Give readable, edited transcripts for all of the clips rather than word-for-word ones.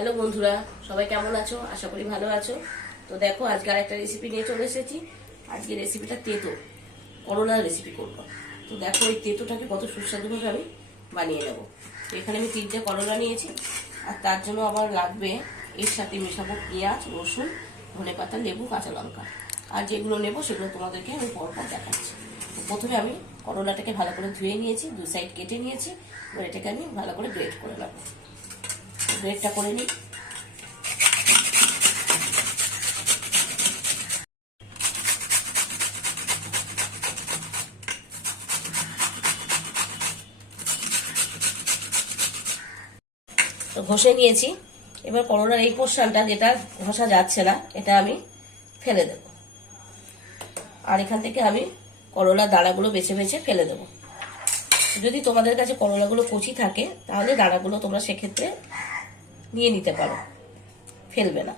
Hello বন্ধুরা, সবাই কেমন আছো? আশা করি ভালো আছো। তো দেখো, আজকে আরেকটা রেসিপি নিয়ে চলে এসেছি। আজকে রেসিপিটা তেতো করলার রেসিপি করব। তো দেখো, এই তেতোটাকে কত সুস্বাদুভাবে আমি বানিয়ে নেব। তো এখানে আমি 3টে করলা নিয়েছি, আর তার জন্য আবার লাগবে এর সাথে মেশাবো পেঁয়াজ, রসুন, ধনেপাতা, লেবু, কাঁচা লঙ্কা। আর যেগুলো নেব সেগুলো তোমাদেরকে আমি পরপর দেখাচ্ছি। তো প্রথমে আমি করলাটাকে ভালো করে ধুয়ে নিয়েছি, 2 সাইড কেটে নিয়েছি। এবার এটাকে আমি ভালো করে গ্রেট করে নেব। গ্রেটটা করে নিই। তো ঘষে নিয়েছি। এবার করলার এই পোর্শনটা যেটা ঘষা যাচ্ছে না, এটা আমি ফেলে দেব। আর এখান থেকে আমি করলার দানাগুলো বেছে বেছে ফেলে দেব। যদি তোমাদের কাছে করলাগুলো কচি থাকে তাহলে দানাগুলো তোমরা সেক্ষেত্রে নিয়ে নিতে পারো, ফেলবে না।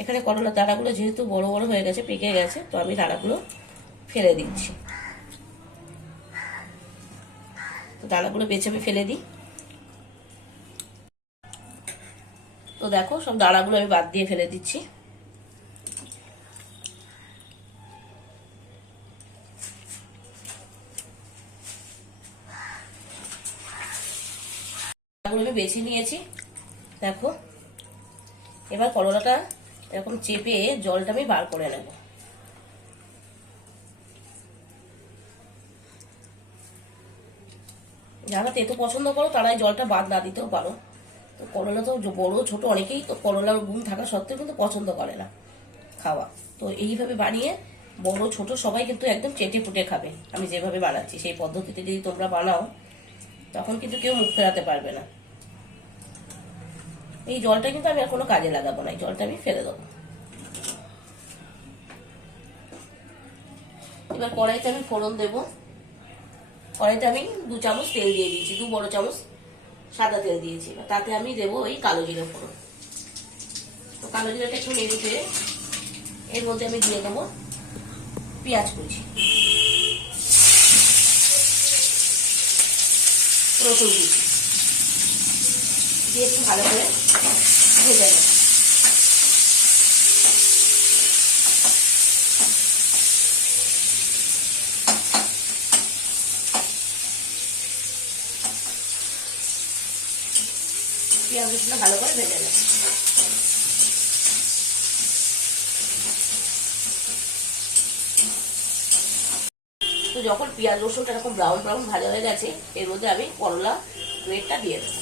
এখানে করলার দানাগুলো যেহেতু বড় বড় হয়ে গেছে, পেকে গেছে, তো আমি দানাগুলো ফেলে দিচ্ছি। তো দানাগুলো বেছে আমি ফেলে দিই। তো দেখো, সব দানাগুলো আমি বাদ দিয়ে ফেলে দিচ্ছি। দানাগুলো আমি বেছে নিয়েছি। দেখো, এবার করলাটা এরকম চেপে জলটা আমি বার করে নেব। যারা তেতো পছন্দ করো তারা এই জলটা বাদ না দিতেও পারো। তো করলা তো বড় ছোট অনেকেই তো করলার গুণ থাকা সত্ত্বেও কিন্তু পছন্দ করে না খাওয়া। তো এইভাবে বানিয়ে বড় ছোট সবাই কিন্তু একদম চেটে ফুটে খাবে। আমি যেভাবে বানাচ্ছি সেই পদ্ধতিতে যদি তোমরা বানাও, তখন কিন্তু কেউ মুখ ফেরাতে পারবে না। এই জলটা কিন্তু আমি আর কোনো কাজে লাগাবো না, এই জলটা আমি ফেলে দেবো। এবার কড়াইতে আমি ফোড়ন দেব। কড়াইতে আমি 2 চামচ তেল দিয়ে দিয়েছি, 2 বড় চামচ সাদা তেল দিয়েছি। তাতে আমি দেবো এই কালো জিরে ফোড়ন। তো কালো জিরাটা একটু নেড়ে চেড়ে এর মধ্যে আমি দিয়ে দেবো পেঁয়াজ কুচি, রসুন কুচি দিয়ে একটু ভালো করে ভেজে নেব। পেঁয়াজ রসুনটা ভালো করে ভেজে নেব। তো যখন পেঁয়াজ রসুনটা এরকম ব্রাউন ব্রাউন ভাজা হয়ে গেছে, এর মধ্যে আমি করলা গ্রেটটা দিয়ে দেবো।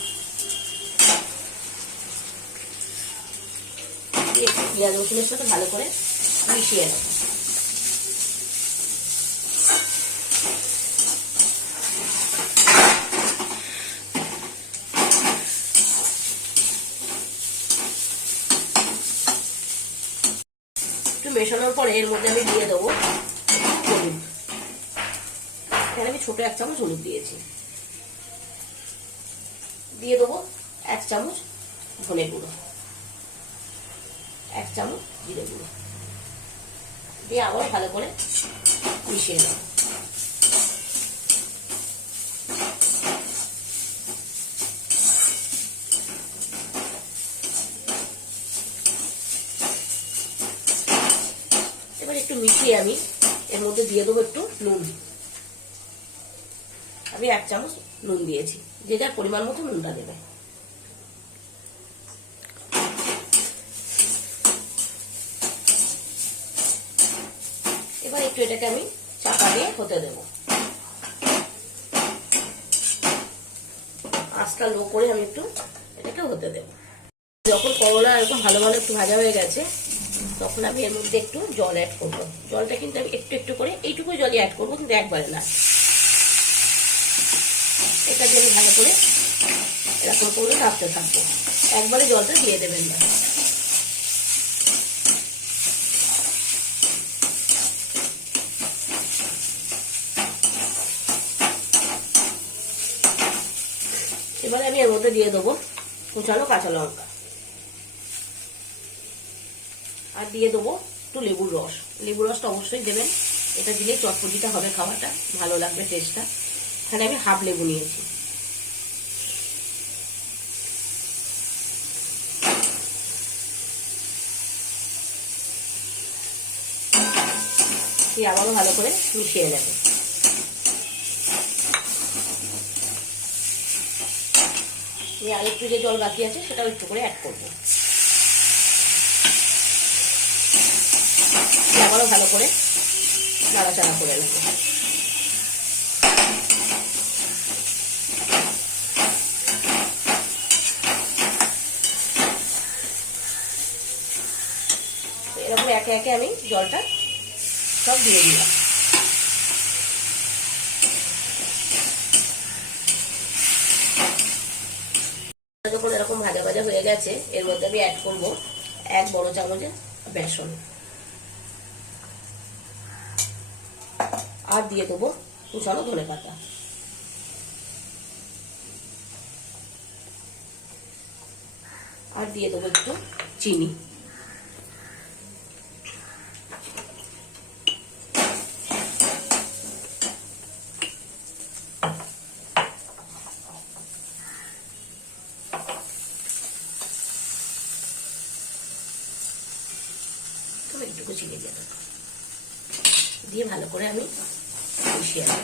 একটু পেঁয়াজ রসুনের সাথে ভালো করে মিশিয়ে নেব। একটু মেশানোর পরে এর মধ্যে আমি দিয়ে দেবো হলুদ। এখানে আমি ছোট 1 চামচ হলুদ দিয়েছি। দিয়ে দেবো 1 চামচ ধনে গুঁড়ো, 1 চামচ জিরে গুঁড়ো দিয়ে আবার ভালো করে মিশিয়ে নেব। এবার একটু মিশিয়ে আমি এর মধ্যে দিয়ে দেবো একটু নুন। আমি 1 চামচ নুন দিয়েছি, যে যার পরিমাণ মতো নুনটা দেবে। এবার একটু এটাকে আমি চাপা দিয়ে হতে দেব। আঁচটা লো করে আমি একটু এটাকে হতে দেব। যখন করলা এরকম ভালো ভালো একটু ভাজা হয়ে গেছে, তখন আমি এর মধ্যে একটু জল অ্যাড করবো। জলটা কিন্তু আমি একটু একটু করে এইটুকুই জলই অ্যাড করবো, কিন্তু একবারে না। এটা দিয়ে আমি ভালো করে এরকম করে রাখতে থাকবো, একবারে জলটা দিয়ে দেবেন না। এবারে আমি এর মধ্যে দিয়ে দেবো কুচানো কাঁচা লঙ্কা, আর দিয়ে দেবো একটু লেবুর রস। লেবুর রসটা অবশ্যই দেবেন, এটা দিলে চটপটিটা হবে, খাওয়াটা ভালো লাগবে, টেস্টটা। এখানে আমি হাফ লেবু নিয়েছি। দিয়ে আবারও ভালো করে মিশিয়ে নেব। আর একটু যে জল বাকি আছে সেটাও একটু করে অ্যাড করবো। আবারও ভালো করে নাড়াচাড়া করে নেব। এরকম একে একে আমি জলটা সব দিয়ে দিলাম। যখন এরকম ভাজা ভাজা হয়ে গেছে এর মধ্যে আমি অ্যাড করব 1 বড় চামচের বেসন, আর দিয়ে দেবো কুচানো ধনেপাতা, আর দিয়ে দেবো একটু চিনি। একটু চিনি দিয়ে দেবো, দিয়ে ভালো করে আমি মিশিয়ে নেব।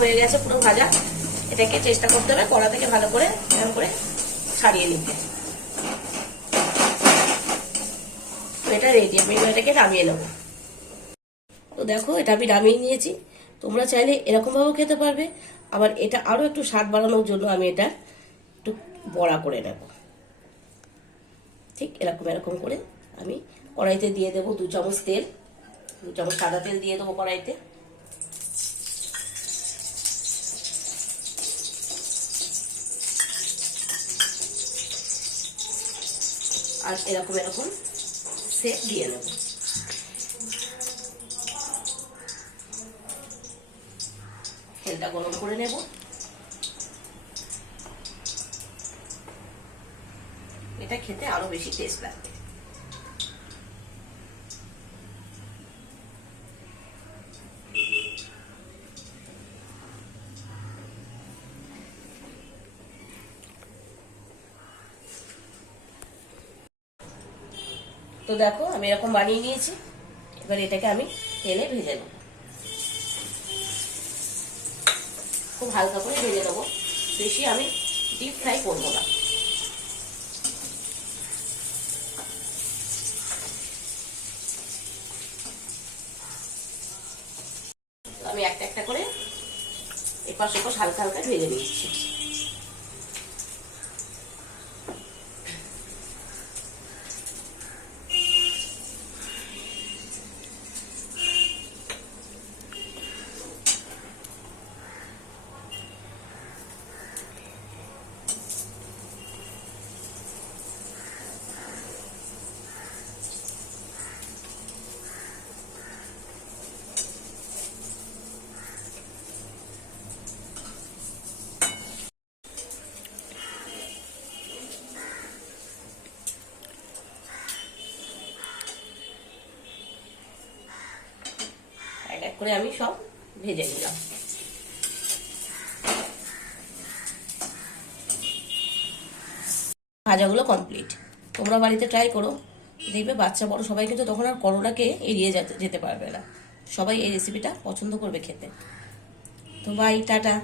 হয়ে গেছে পুরো ভাজা। এটাকে চেষ্টা করতে হবে কড়া থেকে ভালো করে এরকম করে ছাড়িয়ে নিতে। এটা রেডি, আমি এটাকে নামিয়ে নেবো। তো দেখো এটা আমি নামিয়ে নিয়েছি। তোমরা চাইলে এরকম ভাবেও খেতে পারবে, আবার এটা আরো একটু স্বাদ বাড়ানোর জন্য আমি এটা একটু বড়া করে নেব। ঠিক এরকম এরকম করে আমি কড়াইতে দিয়ে দেবো 2 চামচ তেল, 2 চামচ সাদা তেল দিয়ে দেবো কড়াইতে। আর এরকম এরকম সেক দিয়ে নেব। তেলটা গরম করে নেব। এটা খেতে আরো বেশি টেস্ট লাগবে। তো দেখো আমি এরকম বানিয়ে নিয়েছি। এবার এটাকে আমি তেলে ভেজে নেব, খুব হালকা করে ভেজে দেবো, বেশি আমি ডিপ ফ্রাই করবো না। আমি একটা একটা করে এপাশ ওপাশ হালকা হালকা ভেজে নিচ্ছি। এক করে আমি সব ভেজে নিলাম। ভাজাগুলো কমপ্লিট। তোমরা বাড়িতে ট্রাই করো, দেখবে বাচ্চা বড় সবাই কিন্তু তখন আর করোনাকে এড়িয়ে যেতে পারবে না। সবাই এই রেসিপিটা পছন্দ করবে খেতে। তো বাই, টাটা।